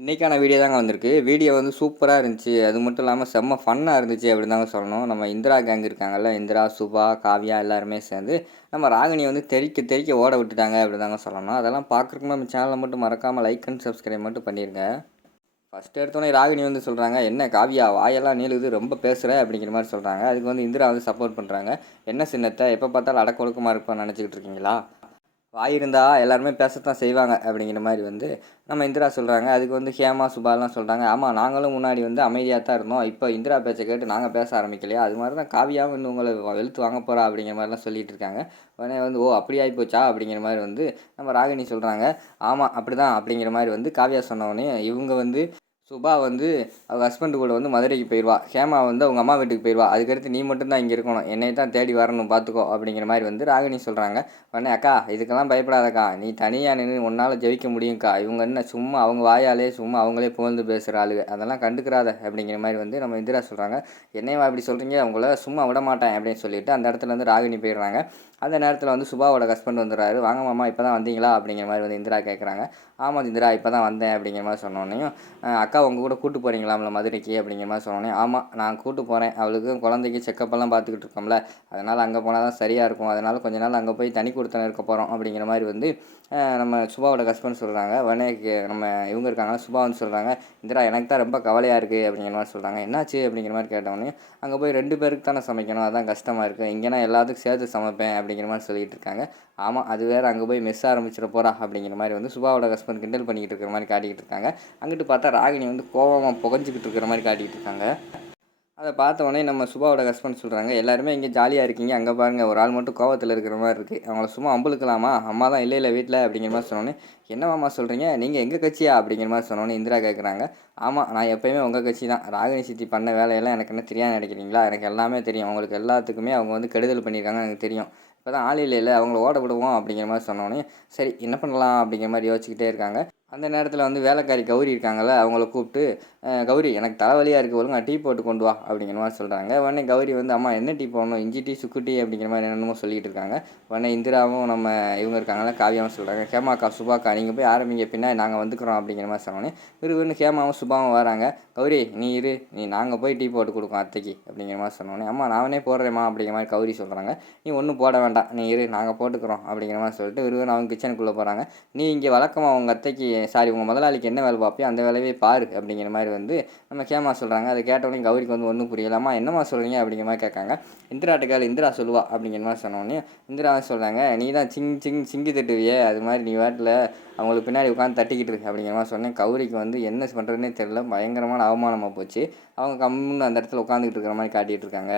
இன்றைக்கான வீடியோ தாங்க வந்திருக்கு. வீடியோ வந்து சூப்பராக இருந்துச்சு. அது மட்டும் இல்லாமல் செம்ம ஃபன்னாக இருந்துச்சு அப்படின்னு தாங்க சொல்லணும். நம்ம இந்திரா கேங் இருக்காங்கல்ல இந்திரா சுபா காவியா எல்லாருமே சேர்ந்து நம்ம ராகினி வந்து தெறிக்க தெறிக்க ஓட விட்டுட்டாங்க அப்படின்னு தாங்க சொல்லணும். அதெல்லாம் பார்க்குறதுக்கு நம்ம சேனலை மட்டும் மறக்காமல் லைக் அண்ட் சப்ஸ்கிரைப் மட்டும் பண்ணிடுங்க ஃபஸ்ட் எடுத்தோடனே ராகினி வந்து சொல்கிறாங்க என்ன காவியா வாயெல்லாம் நீளுது ரொம்ப பேசுகிற அப்படிங்கிற மாதிரி சொல்கிறாங்க அதுக்கு வந்து இந்திரா வந்து சப்போர்ட் பண்ணுறாங்க என்ன சின்னத்தை எப்போ பார்த்தாலும் அடக்கொழுக்கமாக இருப்பான்னு நினச்சிக்கிட்டு இருக்கீங்களா? வாய் இருந்தால் எல்லாருமே பேசத்தான் செய்வாங்க அப்படிங்கிற மாதிரி வந்து நம்ம இந்திரா சொல்கிறாங்க அதுக்கு வந்து ஹேமா சுபாலாம் சொல்கிறாங்க ஆமாம் நாங்களும் முன்னாடி வந்து அமைதியாக தான் இருந்தோம். இப்போ இந்திரா பேச்சை கேட்டு நாங்கள் பேச ஆரம்பிக்கலையா? அது மாதிரி தான் காவியாவும் வந்து உங்களை வெளுத்து வாங்க போகிறா அப்படிங்கிற மாதிரிலாம் சொல்லிட்டு இருக்காங்க. உடனே வந்து ஓ அப்படி ஆகிப்போச்சா அப்படிங்கிற மாதிரி வந்து நம்ம ராகினி சொல்கிறாங்க ஆமாம் அப்படி தான் அப்படிங்கிற மாதிரி வந்து காவியா சொன்ன இவங்க வந்து சுபா வந்து அவங்க ஹஸ்பண்டு கூட வந்து மதுரைக்கு போயிடுவா ஹேமா வந்து அவங்க அம்மா வீட்டுக்கு போயிடுவா அதுக்கடுத்து நீ மட்டும்தான் இங்கே இருக்கணும். என்னை தான் தேடி வரணும். பார்த்துக்கோ அப்படிங்கிற மாதிரி வந்து ராகினி சொல்கிறாங்க உடனே அக்கா இதுக்கெல்லாம் பயப்படாதக்கா. நீ தனியாக நின்று உன்னால் ஜெயிக்க முடியும்க்கா. இவங்க என்ன சும்மா அவங்க வாயாலே சும்மா அவங்களே புகழ்ந்து பேசுகிற ஆளுங்க அதெல்லாம் கண்டுக்கிறாத. அப்படிங்கிற மாதிரி வந்து நம்ம இந்திரா சொல்கிறாங்க என்னையவா அப்படி சொல்கிறீங்க அவங்கள சும்மா விட மாட்டேன் அப்படின்னு சொல்லிட்டு அந்த இடத்துல வந்து ராகினி போயிடுறாங்க. அந்த நேரத்தில் வந்து சுபாவோட ஹஸ்பண்ட் வந்துடுறாரு. வாங்க மாமா இப்போ தான் வந்தீங்களா? அப்படிங்கிற மாதிரி வந்து இந்திரா கேட்குறாங்க ஆமாம் இந்திரா இப்போ தான் வந்தேன். அப்படிங்கிற மாதிரி சொன்னோன்னையும் அக்கா உங்கள் கூட கூட்டு போகிறீங்களாம்ல மதுரைக்கு? அப்படிங்கிற மாதிரி சொன்னோன்னே ஆமாம் நான் கூட்டு போகிறேன் அவளுக்கு குழந்தைக்கு செக்கப்பெல்லாம் பார்த்துக்கிட்டு இருக்கோம்ல. அதனால் அங்கே போனால் தான் சரியாக இருக்கும். அதனால் கொஞ்ச நாள் அங்கே போய் தனி கொடுத்தன இருக்க போகிறோம் அப்படிங்கிற மாதிரி வந்து நம்ம சுபாவோட ஹஸ்பண்ட் சொல்கிறாங்க உடனே நம்ம இவங்க இருக்காங்களா சுபா வந்து சொல்கிறாங்க இந்திரா எனக்கு தான் ரொம்ப கவலையாக இருக்குது அப்படிங்கிற மாதிரி சொல்கிறாங்க என்னாச்சு? அப்படிங்கிற மாதிரி கேட்டவொடனே அங்கே போய் ரெண்டு பேருக்கு தானே சமைக்கணும். அதான் கஷ்டமாக இருக்குது இங்கேனா எல்லாத்துக்கும் சேர்த்து சமைப்பேன். அப்படிங்கிற மாதிரி சொல்லிகிட்டு இருக்காங்க. ஆமாம் அது வேறு அங்கே போய் மெஸ் ஆரம்பிச்சிட போகிறா அப்படிங்கிற மாதிரி வந்து சுபாவோட ஹஸ்பண்ட் கிண்டல் பண்ணிக்கிட்டு இருக்கிற மாதிரி காட்டிக்கிட்டு இருக்காங்க. அங்கிட்டு பார்த்தா ராகினி வந்து கோவமாக புகஞ்சிக்கிட்டு இருக்கிற மாதிரி காட்டிக்கிட்டு இருக்காங்க. அதை பார்த்த உடனே நம்ம சுபாவோட ஹஸ்பண்ட் சொல்கிறாங்க எல்லாருமே இங்கே ஜாலியாக இருக்கீங்க. அங்கே பாருங்கள் ஒரு ஆள் மட்டும் கோவத்தில் இருக்கிற மாதிரி இருக்குது அவங்கள சும்மா அம்பளுக்கலாமா அம்மா தான் இல்லை இல்லை வீட்டில் அப்படிங்கிற மாதிரி சொன்னோன்னே என்னவாம்மா சொல்கிறீங்க நீங்கள் எங்கள் கட்சியா? அப்படிங்கிற மாதிரி சொன்னோன்னே இந்திரா கேட்குறாங்க ஆமாம் நான் எப்பயுமே உங்கள் கட்சி தான். ராகினி சித்தி பண்ண வேலையெல்லாம் எனக்கு என்ன தெரியாது நினைக்கிறீங்களா எனக்கு எல்லாமே தெரியும். அவங்களுக்கு எல்லாத்துக்குமே அவங்க வந்து கெடுதல் பண்ணியிருக்காங்க எனக்கு தெரியும். இப்போ தான் ஆள் இல்லை அவங்கள ஓட விடுவோம் அப்படிங்கிற மாதிரி சொன்னோன்னே சரி என்ன பண்ணலாம் அப்படிங்கிற மாதிரி யோசிச்சுக்கிட்டே இருக்காங்க. அந்த நேரத்தில் வந்து வேலைக்காரி கௌரி இருக்காங்கள அவங்கள கூப்பிட்டு கௌரி எனக்கு தலைவலியாக இருக்குது ஒழுங்கா டீ போட்டு கொண்டு வா அப்படிங்கிற மாதிரி சொல்கிறாங்க உடனே கௌரி வந்து அம்மா என்ன டீ போடணும்? இஞ்சி டீ சுக்கு டீ அப்படிங்கிற மாதிரி என்னென்னமோ சொல்லிகிட்டு இருக்காங்க. உடனே இந்திராவும் நம்ம இவங்க இருக்காங்களா காவியாவும் சொல்கிறாங்க ஹேமாக்கா சுபாக்கா நீங்கள் போய் ஆரம்பிங்க பின்னாடி நாங்கள் வந்துக்கிறோம் அப்படிங்கிற மாதிரி சொன்னோன்னே விறுவிறுன்னு ஹேமாவும் சுபாவும் வராங்க. கௌரி நீ இரு நீ நாங்கள் போய் டீ போட்டு கொடுக்கோம் அத்தைக்கு அப்படிங்கிற மாதிரி சொன்னோன்னே அம்மா நானே போடுறேம்மா அப்படிங்கிற மாதிரி கௌரி சொல்கிறாங்க நீ ஒன்றும் போட வேண்டாம் நீ இரு நாங்கள் போட்டுக்கிறோம் அப்படிங்கிற மாதிரி சொல்லிட்டு விறுவிறுன்னு அவங்க கிச்சனுக்குள்ளே போகிறாங்க நீ இங்கே வழக்கமாக உங்கள் அத்தைக்கு சாரி உங்கள் முதலாளிக்கு என்ன வேலை பார்ப்பியோ அந்த வேலையே பாரு அப்படிங்கிற மாதிரி வந்து நம்ம கேமா சொல்கிறாங்க அதை கேட்டவொடனே கௌரிக்கு வந்து ஒன்றும் புரியலாமா என்னம்மா சொல்கிறீங்க அப்படிங்கிற மாதிரி கேட்காங்க. இந்திராட்டுக்கால் இந்திரா சொல்லுவா அப்படிங்கிற மாதிரி சொன்னோடனே இந்திரா சொல்கிறாங்க நீ தான் சிங் சிங் சிங்கி தட்டுவியே அது மாதிரி நீ வாட்டில் அவங்களுக்கு பின்னாடி உட்காந்து தட்டிக்கிட்டு இருக்கு அப்படிங்கிற மாதிரி சொன்னேன். கௌரிக்கு வந்து என்ன பண்ணுறதுனே தெரில பயங்கரமான அவமானமாக போச்சு. அவங்க கம்முன்னு அந்த இடத்துல உட்காந்துக்கிட்டு இருக்கிற மாதிரி காட்டிகிட்டு இருக்காங்க.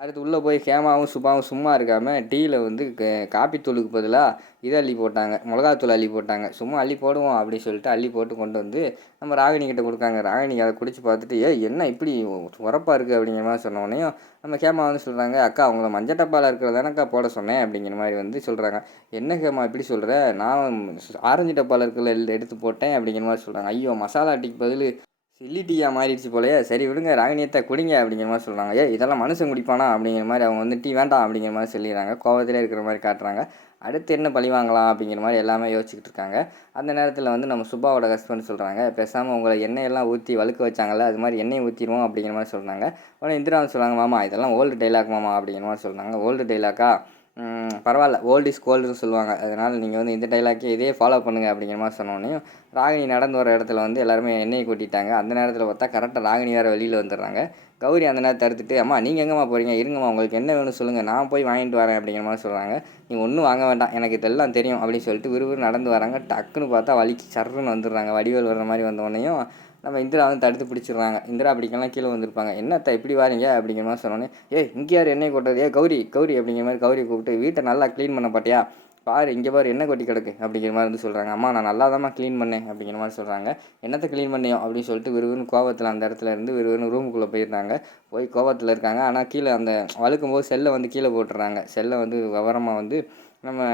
அடுத்து உள்ளே போய் ஹேமாவும் சுபாவும் சும்மா இருக்காமல் டீயில் வந்து க- காப்பி தூளுக்கு பதிலாக இதை அள்ளி போட்டாங்க. மிளகாத்தூள் அள்ளி போட்டாங்க. சும்மா அள்ளி போடுவோம் அப்படின்னு சொல்லிட்டு அள்ளி போட்டு கொண்டு வந்து நம்ம ராகினி கிட்ட கொடுக்காங்க. ராகினி அதை குடிச்சு பார்த்துட்டு ஏ என்ன இப்படி உரப்பாக இருக்குது அப்படிங்கிற மாதிரி சொன்ன நம்ம ஹேமா வந்து சொல்கிறாங்க அக்கா அவங்கள மஞ்சள் டப்பாவில் இருக்கிறதானக்கா போட சொன்னேன். அப்படிங்கிற மாதிரி வந்து சொல்கிறாங்க என்ன ஹேமா இப்படி சொல்கிற நான் ஆரஞ்சு டப்பாவில் இருக்கிற எடுத்து போட்டேன். அப்படிங்கிற மாதிரி சொல்கிறாங்க ஐயோ மசாலா டீக்கு பதில் சில்லி மாறிடுச்சு போலயே. சரி விடுங்க ராகினியத்தை குடிங்க அப்படிங்கிற மாதிரி சொல்கிறாங்க ஏ இதெல்லாம் மனுஷன் குடிப்பானா அப்படிங்கிற மாதிரி அவங்க வந்து டீ வேண்டாம் அப்படிங்கிற மாதிரி சொல்லிடுறாங்க. கோவத்தில் இருக்கிற மாதிரி காட்டுறாங்க. அடுத்து என்ன பழி வாங்கலாம் அப்படிங்கிற மாதிரி எல்லாமே யோசிச்சுக்கிட்டு இருக்காங்க. அந்த நேரத்தில் வந்து நம்ம சுபாவோட ஹஸ்பண்ட் சொல்கிறாங்க பேசாமல் உங்களை எண்ணெயெல்லாம் ஊற்றி வழுக்க வச்சாங்கல்ல அது மாதிரி எண்ணெய் ஊற்றிடுவோம் அப்படிங்கிற மாதிரி சொல்கிறாங்க உடனே இந்திரா சொல்கிறாங்க மாமா இதெல்லாம் ஓல்டு டைலாக் மாமா அப்படிங்கிற மாதிரி சொல்கிறாங்க ஓல்டு டைலாக்கா பரவாயில்ல. ஓல்ட் இஸ் கோல்டுன்னு சொல்லுவாங்க. அதனால் நீங்கள் வந்து இந்த டைலாக்கே இதே ஃபாலோ பண்ணுங்கள் அப்படிங்கிற மாதிரி சொன்னோன்னே ராகினி நடந்து வர இடத்துல வந்து எல்லாருமே எண்ணெயை கொட்டிட்டாங்க. அந்த நேரத்தில் பார்த்தா கரெக்டாக ராகினி வேறு வெளியில் வந்துடுறாங்க. கௌரி அந்த நேரத்தை தடுத்துட்டு அம்மா நீங்கள் எங்கேம்மா போகிறீங்க இருங்கம்மா உங்களுக்கு என்ன வேணும் சொல்லுங்கள் நான் போய் வாங்கிட்டு வரேன் அப்படிங்கிற மாதிரி சொல்கிறாங்க நீ ஒன்றும் வாங்க வேண்டாம். எனக்கு இதெல்லாம் தெரியும் அப்படின்னு சொல்லிட்டு விறுவிறு நடந்து வராங்க. டக்குன்னு பார்த்தா வலிக்கு சர்றுன்னு வந்துடுறாங்க. வடிவேல் வர்ற மாதிரி வந்தோடனையும் நம்ம இந்திரா வந்து தடுத்து பிடிச்சிடுறாங்க. இந்திரா அப்படிங்கலாம் கீழே வந்திருப்பாங்க. என்னத்த இப்படி வாரீங்க? அப்படிங்கிற மாதிரி சொன்னோன்னே ஏய் இங்கே யார் எண்ணெய் கொட்டது ஏ கௌரி கௌரி அப்படிங்கிற மாதிரி கௌரி கூப்பிட்டு வீட்டை நல்லா க்ளீன் பண்ண பாட்டியா? பாரு இங்கே பாரு என்ன கொட்டி கிடக்கு அப்படிங்கிற மாதிரி வந்து சொல்கிறாங்க அம்மா நான் நல்லா தான்மா க்ளீன் பண்ணேன் அப்படிங்கிற மாதிரி சொல்கிறாங்க என்னத்தை க்ளீன் பண்ணியோ அப்படின்னு சொல்லிட்டு விறுவிறுன்னு கோவத்தில் அந்த இடத்துல இருந்து விறுவிறுன்னு ரூமுக்குள்ளே போயிருந்தாங்க போய் கோவத்தில் இருக்காங்க. ஆனால் கீழே அந்த வழுக்கும் போது செல்லை வந்து கீழே போட்டுறாங்க செல்லை வந்து விவரமாக வந்து நம்ம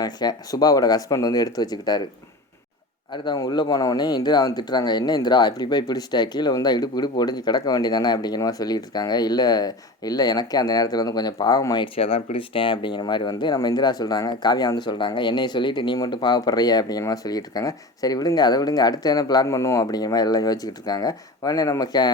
சுபாவோட ஹஸ்பண்ட் வந்து எடுத்து வச்சுக்கிட்டாரு. அடுத்து அவங்க உள்ளே போனவொடனே இந்திரா வந்து திட்டுறாங்க. என்ன இந்திரா? இப்படி போய் பிடிச்சிட்டா? கீழே வந்தால் இடுப்பு இடுப்பு உடஞ்சி கிடக்க வேண்டியதானே? அப்படிங்கிற மாதிரி சொல்லிகிட்டு இருக்காங்க. இல்லை இல்லை எனக்கே அந்த நேரத்தில் வந்து கொஞ்சம் பாவம் ஆயிடுச்சு. அதான் பிடிச்சிட்டேன். அப்படிங்கிற மாதிரி வந்து நம்ம இந்திரா சொல்கிறாங்க காவியா வந்து சொல்கிறாங்க என்னை சொல்லிட்டு நீ மட்டும் பாவப்படுறிய? அப்படிங்கிற மாதிரி சொல்லிட்டு இருக்காங்க. சரி விடுங்க. அதை விடுங்க. அடுத்து என்ன பிளான் பண்ணுவோம்? அப்படிங்கிற மாதிரி எல்லாம் யோசிச்சுக்கிட்டு இருக்காங்க. உடனே நம்ம கே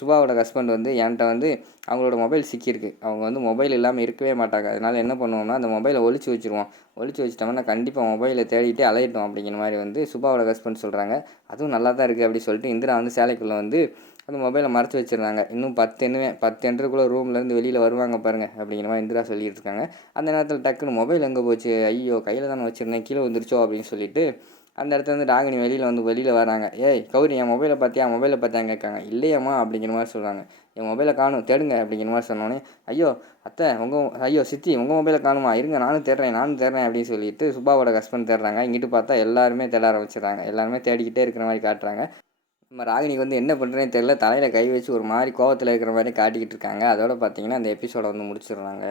சுபாவோட ஹஸ்பண்ட் வந்து என்கிட்ட வந்து அவங்களோட மொபைல் சிக்கியிருக்கு. அவங்க வந்து மொபைல் இல்லாமல் இருக்கவே மாட்டாங்க. அதனால் என்ன பண்ணுவோம்னா அந்த மொபைலை ஒழிச்சு வச்சுருவோம். ஒழிச்சு வச்சிட்டோம்னா கண்டிப்பாக மொபைலை தேடிட்டு அலையிட்டோம் அப்படிங்கிற மாதிரி வந்து சுபாவோட ஹஸ்பண்ட் சொல்கிறாங்க அதுவும் நல்லா தான் இருக்குது அப்படி சொல்லிட்டு இந்திரா வந்து சேலைக்குள்ளே வந்து அந்த மொபைலை மறைச்சி வச்சிருந்தாங்க இன்னும் பத்து எண்ணுவே பத்து எண்ணுக்குள்ளே ரூம்லேருந்து வெளியில் வருவாங்க பாருங்கள் அப்படிங்கிற மாதிரி இந்திரா சொல்லிட்டு இருக்காங்க. அந்த நேரத்தில் டக்குன்னு மொபைல் எங்கே போச்சு? ஐயோ கையில் தானே வச்சுருந்தேன். கீழே வந்துருச்சோ அப்படின்னு சொல்லிட்டு அந்த இடத்துல வந்து ராகினி வெளியில் வந்து வெளியில் வராங்க. ஏய் கௌரி என் மொபைலை பார்த்தியா மொபைலை பார்த்தியா கேட்காங்க. இல்லையம்மா அப்படிங்கிற மாதிரி சொல்கிறாங்க என் மொபைலை காணும். தேடுங்க அப்படிங்கிற மாதிரி சொன்னோன்னே ஐயோ அத்தை உங்கள் ஐயோ சித்தி உங்கள் மொபைலை காணுமா? இருங்க நானும் தேடுறேன் நானும் தேடுறேன் அப்படின்னு சொல்லிட்டு சுப்பாவோட ஹஸ்பண்ட் தேடுறாங்க. இங்கிட்டு பார்த்தா எல்லாருமே தேட ஆரம்பிச்சிடுறாங்க எல்லாருமே தேடிக்கிட்டே இருக்கிற மாதிரி காட்டுறாங்க. நம்ம ராகினிக்கு வந்து என்ன பண்ணுறேன்னு தெரியல. தலையில் கை வச்சு ஒரு மாதிரி கோவத்தில் இருக்கிற மாதிரி காட்டிக்கிட்டு இருக்காங்க. அதோட பார்த்தீங்கன்னா அந்த எபிசோடை வந்து முடிச்சிடுறாங்க